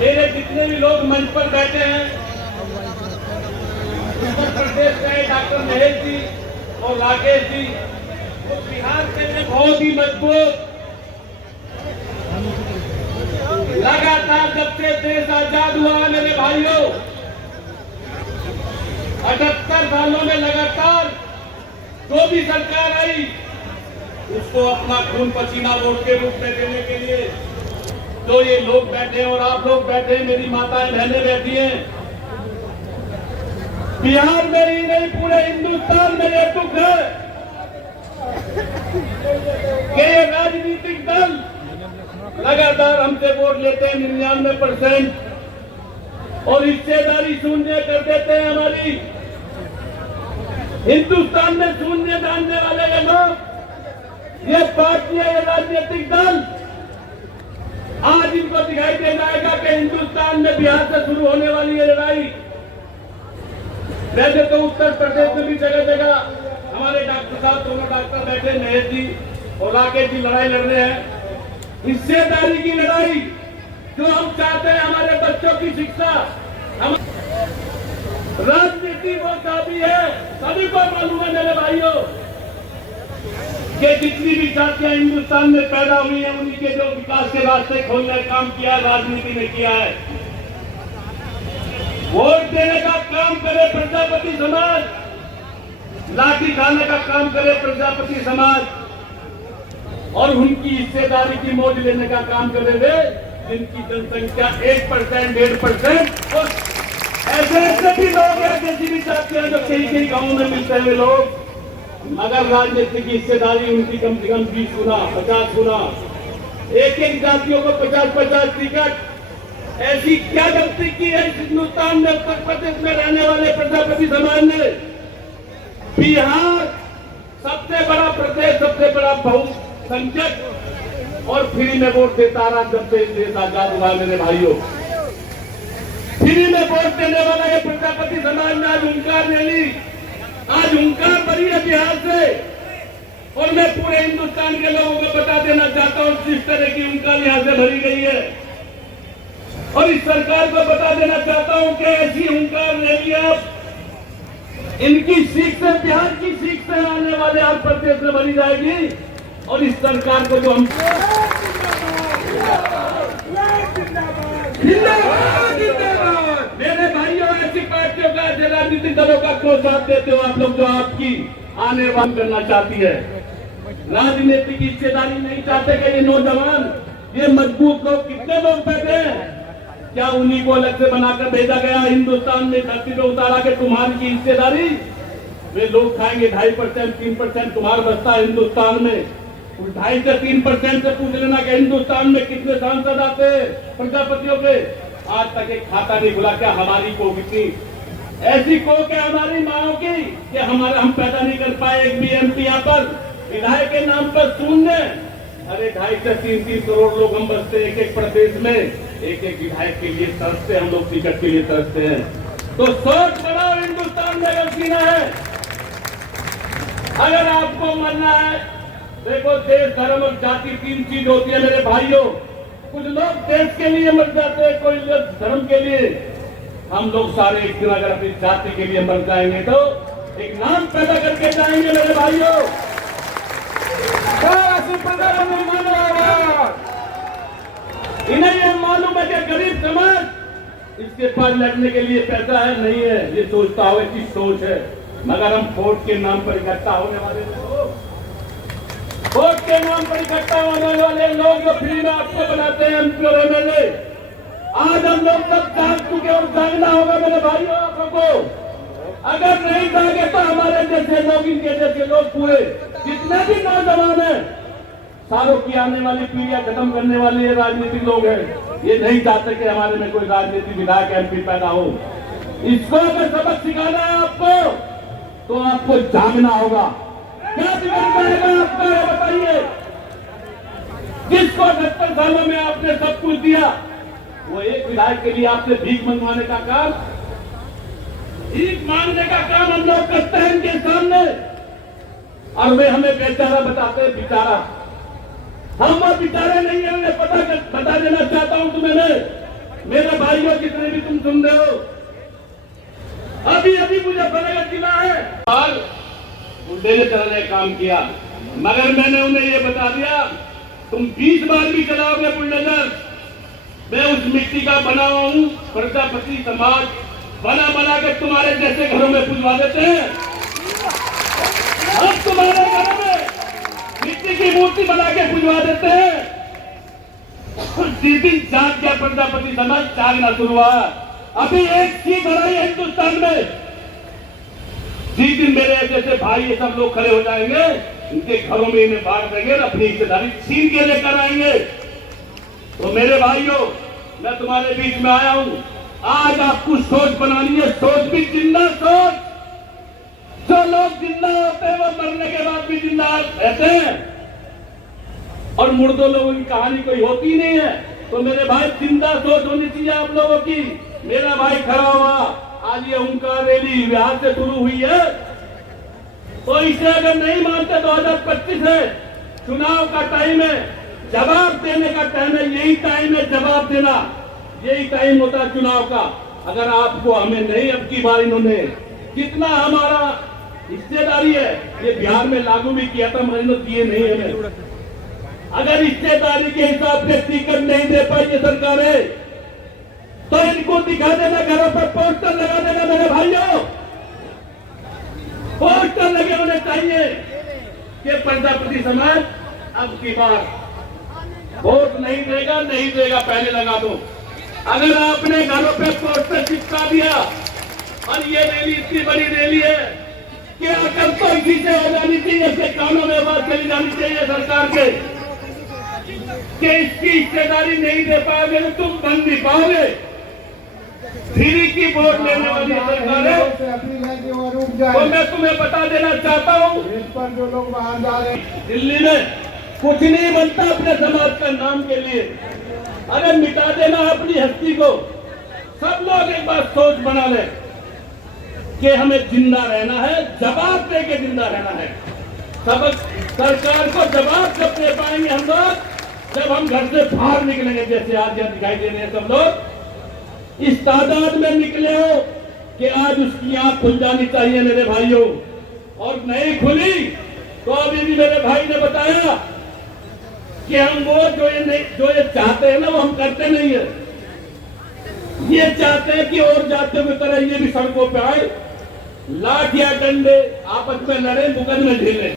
मेरे जितने भी लोग मंच पर बैठे हैं, उत्तर प्रदेश के डॉक्टर महेश जी और राकेश जी, वो बिहार के लिए बहुत ही मजबूत, लगातार जब से देश आजाद हुआ है मेरे भाइयों, 78 सालों में लगातार जो भी सरकार आई उसको अपना खून पसीना वोट के रूप में देने के लिए तो ये लोग बैठे और आप लोग बैठे, मेरी माताएं बहनें बैठी हैं। बिहार में ही नहीं पूरे हिंदुस्तान में ये दुख है कि ये राजनीतिक दल लगातार हमसे वोट लेते हैं 99% और हिस्सेदारी शून्य कर देते हैं हमारी। हिंदुस्तान में शून्य जानने वाले ये लोग, ये पार्टियां, ये राजनीतिक दल आज इनको दिखाई दे जाएगा कि हिंदुस्तान में बिहार से शुरू होने वाली है लड़ाई। वैसे तो उत्तर प्रदेश में भी जगह जगह हमारे डॉक्टर साहब, दोनों डॉक्टर बैठे, महेश जी और राकेश जी लड़ाई लड़ रहे हैं, हिस्सेदारी की लड़ाई। जो हम चाहते हैं हमारे बच्चों की शिक्षा, हम राजनीति वो चाबी है, सभी को मालूम है मेरे भाइयों कि जितनी भी जातियां हिंदुस्तान में पैदा हुई हैं उन्हीं के जो विकास के रास्ते खोलने का काम किया राजनीति ने किया है। वोट देने का काम करे प्रजापति समाज, लाठी खाने का काम करे प्रजापति समाज और उनकी हिस्सेदारी की मौज लेने का काम करे वे जिनकी जनसंख्या 1%, 1.5% और ऐसे भी लोग हैं जैसी भी जातियां जो कई गांवों में मिलते हैं वे लोग, मगर राजनीति की हिस्सेदारी उनकी कम से कम 20 गुना, 50 गुना, एक जातियों को 50-50 टिकट। ऐसी क्या गलती की है हिंदुस्तान में, उत्तर प्रदेश में रहने वाले प्रजापति समाज ने? बिहार सबसे बड़ा प्रदेश, सबसे बड़ा बहुसंख्यक और फ्री में वोट देता रहा जब से देश आजाद हुआ मेरे भाइयों। फ्री में वोट देने वाला ये प्रजापति समाज ने आज हुंकार ले ली, आज हुंकार भरी है बिहार से। और मैं पूरे हिंदुस्तान के लोगों को बता देना चाहता हूं किस तरह की हुंकार यहां से भरी गई है और इस सरकार को बता देना चाहता हूं कि ऐसी हुंकार ले लिया इनकी सीख से, बिहार की सीख से आने वाले हर प्रदेश में भरी जाएगी। और इस सरकार को जो हम मेरे भाइयों, ऐसी पार्टियों का, राजनीतिक दलों का क्यों साथ देते हो आप लोग जो आपकी आने वाली करना चाहती है? राजनीति की हिस्सेदारी नहीं चाहते कि ये नौजवान, ये मजबूत लोग, कितने लोग बैठे हैं, क्या उन्हीं को अलग से बनाकर भेजा गया हिंदुस्तान में धरती पे उतारा के तुम्हारी की हिस्सेदारी वे लोग खाएंगे? 2.5%, 3% तुम्हारा बचता है हिंदुस्तान में। 2.5 से 3% से पूछ लेना कि हिंदुस्तान में कितने सांसद आते हैं प्रजापतियों के? आज तक एक खाता नहीं खुला। क्या हमारी को कितनी ऐसी को क्या हमारी माओ की कि हमारे हम पैदा नहीं कर पाए एक भी एमपी यहाँ पर, विधायक के नाम पर शून्य। अरे 2.5 से 3 करोड़ लोग हम बसते हैं एक प्रदेश में, एक विधायक के लिए तरसते, हम लोग टिकट के लिए तरसते हैं। तो सोच बनाओ, हिंदुस्तान में गलती न है। अगर आपको मरना है, देखो देश, धर्म और जाति 3 चीज होती है मेरे भाइयों। कुछ लोग देश के लिए मर जाते हैं, कोई लोग धर्म के लिए। हम लोग सारे एक दिन अगर अपनी जाति के लिए मर जाएंगे तो एक नाम पैदा करके जाएंगे मेरे भाइयों। इन्हें ये मालूम है कि गरीब समाज इसके पास लड़ने के लिए पैसा है नहीं है, ये सोचता हो, इसकी सोच है। मगर हम वोट के नाम पर इकट्ठा होने वाले लोग, वोट के नाम पर इकट्ठा होने वाले लोग जो फ्री में आपको बनाते हैं एमपी और एमएलए, आज हम लोग सब जाग चुके और जागना होगा मेरे भाइयों आप लोगों को। अगर नहीं जागे तो हमारे जैसे लोग, इनके जैसे लोग, पूरे जितने भी नौजवान हैं, सारों की आने वाली पीढ़ियां खत्म करने वाले ये राजनीतिक लोग हैं। ये नहीं चाहते कि हमारे में कोई राजनीतिक विधायक एमपी पैदा हो। इसको अगर सबक सिखाना है आपको तो आपको जागना होगा। क्या बिगड़ जाएगा आपका, ये बताइए? जिसको 70 सालों में आपने सब कुछ दिया, वो एक विधायक के लिए आपसे भीख मंगवाने का काम, भीख मांगने का काम हम लोग करते हैं इनके सामने और वे हमें बेचारा बताते हैं। बेचारा हम वो बेचारे नहीं है, उन्हें बता देना चाहता हूं तुम्हें मैं मेरे भाइयों जितने भी तुम सुन रहे हो, अभी अभी मुझे बनेगा जिला है और बुढ़े ने तरह ने काम किया, मगर मैंने उन्हें ये बता दिया तुम 20 बार भी चलाओगे बुलडोजर, मैं उस मिट्टी का बना हुआ हूँ। प्रजापति समाज बना बना के तुम्हारे जैसे घरों में पुजवा देते हैं। हम तुम्हारे घरों में मिट्टी की मूर्ति बना के पुजवा देते हैं। जिस दिन जाग गया प्रजापति समाज, जागना शुरू हुआ। अभी एक सीट बढ़ाई है हिंदुस्तान में, जिस दिन मेरे जैसे भाई ये सब लोग खड़े हो जाएंगे, इनके घरों में इन्हें बांट देंगे, अपनी हिस्सेदारी छीन के लेकर आएंगे। तो मेरे भाइयों, मैं तुम्हारे बीच में आया हूं, आज आपको सोच बनानी है, सोच भी जिंदा सोच। जो लोग जिंदा होते हैं वो मरने के बाद भी जिंदा रहते हैं, और मुर्दों लोगों की कहानी कोई होती नहीं है। तो मेरे भाई जिंदा सोच होनी चाहिए आप लोगों की। मेरा भाई खड़ा हुआ, आज ये ओंकार रैली बिहार से शुरू हुई है, तो इसे अगर नहीं मानते 2025 है, चुनाव का टाइम है, जवाब देने का टाइम है, यही टाइम है जवाब देना, यही टाइम होता है चुनाव का। अगर आपको हमें नहीं, अब की बार इन्होंने कितना हमारा हिस्सेदारी है ये बिहार में लागू भी किया था, मगर दिए नहीं हमें। अगर हिस्सेदारी के हिसाब से टिकट नहीं दे पाई ये सरकारें, तो इनको दिखा देना, घरों पर पोस्टर लगा देना। मेरे भाइयों, पोस्टर लगे होने चाहिए कि प्रजापति समाज अब की बार वोट नहीं देगा, नहीं देगा, पहले लगा दो। अगर आपने घरों पे पोस्टर चिपका दिया और ये रैली इतनी बड़ी रैली है कि अकल तो इसी से हो जानी चाहिए, इसके कानों में बात चली जानी चाहिए सरकार के कि इसकी हिस्सेदारी नहीं दे पाओगे तो तुम बन नहीं पाओगे। फ्री की वोट लेने वाली सरकार है, तो मैं तुम्हें बता देना चाहता हूँ, इस पर जो लोग बाहर जा रहे हैं, दिल्ली में कुछ नहीं बनता अपने समाज का नाम के लिए। अगर मिटा देना अपनी हस्ती को, सब लोग एक बार सोच बना ले कि हमें जिंदा रहना है, जवाब दे के जिंदा रहना है। सब सरकार को जवाब जब दे पाएंगे हम लोग, जब हम घर से बाहर निकलेंगे, जैसे आज यहाँ दिखाई दे रहे हैं सब लोग इस तादाद में निकले हो कि आज उसकी आंख खुल जानी चाहिए मेरे भाइयों, और नहीं खुली तो अभी भी मेरे भाई ने बताया कि हम वो जो ये चाहते हैं ना, वो हम करते नहीं है। ये चाहते हैं कि और जाते हुए तरह ये भी सड़कों पे आए, लाठियां डंडे आपस में लड़े, मुकदमे झेले।